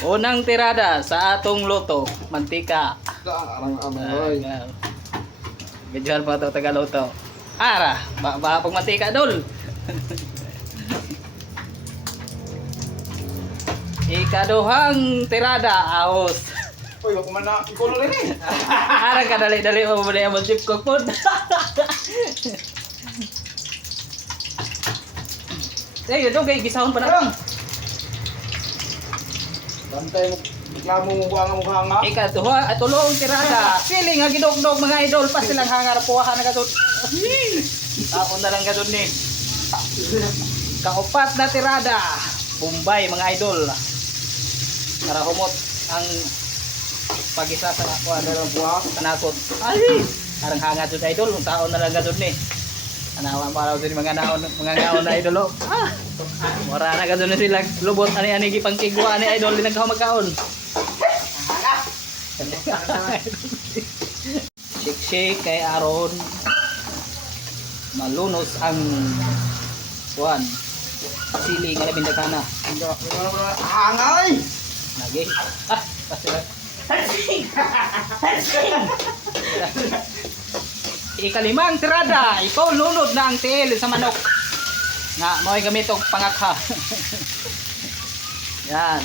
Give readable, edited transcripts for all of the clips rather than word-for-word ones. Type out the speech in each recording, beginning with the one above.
Unang tirada sa atong luto, mantika. Oy. Medyohan pa ito tagaluto. Ara, pag mantika dol. Ikaduhang tirada, ahos. Uy, wag man na ikulo rin eh. Ara ka dali-dali mo muna yung chip cook food. Sige, ito kay gisahon pa na. Bantay mo. Reklamo mo buang ang mukha nga. Ikaduha, tulong tirada. Sili nga gidog-dog mga idol pa silang hangar puwahan na gadud. Ako na lang gadud ni. Kaupat na tirada. Bombay mga idol. Para humot ang pag-isa sa ako ano lang buwak kanakot. Ay, arang hanga jud idol, ung taon na lang gadud ni. Anawa para sa mga ngaon na idol. Mura na gadud na sila lubot ani gipangkigwa ni idol di nagkaw magkaon. Shake kay aron malunos ang kuan sili nga bindakana. Hangay! Lagi. Pasira. Ikalimang tirada, ikaw lunod na ang tiil sa manok. Nga, mo'y gamit og pangakha. Yan.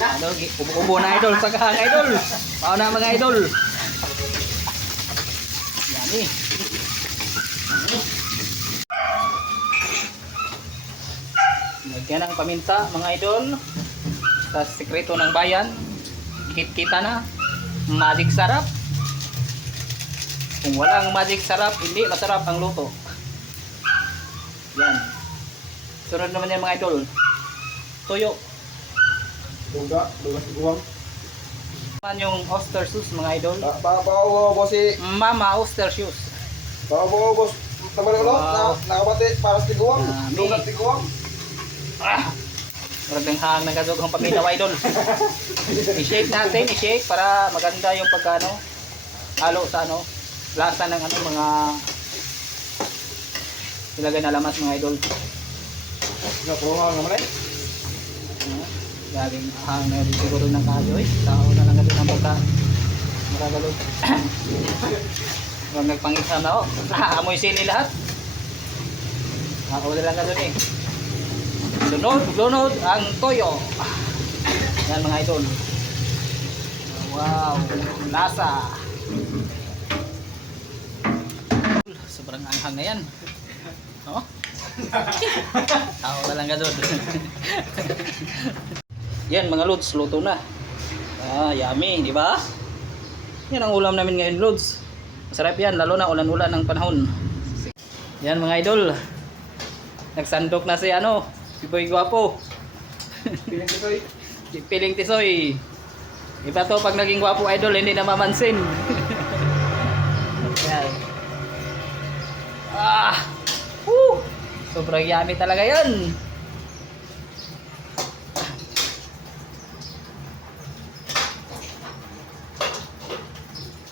Ano, ubo na idol, sagahang idol. Pao na mga idol. Yan eh. Lagyan ng paminta mga idol. Sa sekreto ng bayan. Kita na. Magic sarap. Kung walang magic sarap, hindi masarap ang luto. Yan. Sunod naman yan mga idol. Tuyo. Duga siguang. Naman yung oyster sauce mga idol. Bawa bosi. Mama oyster sauce. Bawa boss. Tama na Wow. nakabati para sa tiguang. Dami. Duga tiguang. Maraming hang na gadog ang paminaw idol. I-shake natin, i-shake para maganda yung pagkano. Halo sa ano. Lasa ng ano mga ilagay na lamas mga idol. Nakuha nga man eh. Laging hang na din siguro ng kahoy. Tao na lang gadog ang pagka. Maragalog. Huwag nagpangitsam na ako. Amoy sili lahat. Ako na lang gadog eh. Lunod ang toyo. Yan mga idol. Wow, lasa. Sobrang anghang na yan. Oh? Tao na lang gadod. Yan mga lods, luto na. Yummy, di ba? Yan ang ulam namin ngayon, lods. Masarap yan, lalo na ulan-ulan ng panahon. Yan mga idol. Nagsandok na si ano, si Boy Guwapo. Piling tisoy. Piling tisoy. Iba to pag naging gwapo idol, hindi na mamansin. Yan. Sobrang yummy talaga yan.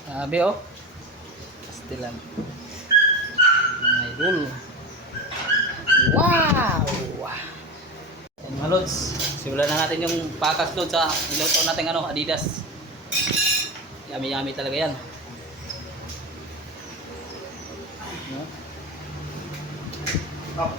Sabi oh. Pastilan. Idol. Wow! Yan mga lods. Simulan na natin yung pakas load sa niluto natin ano, Adidas. Yummy yummy talaga yan. No? Oh.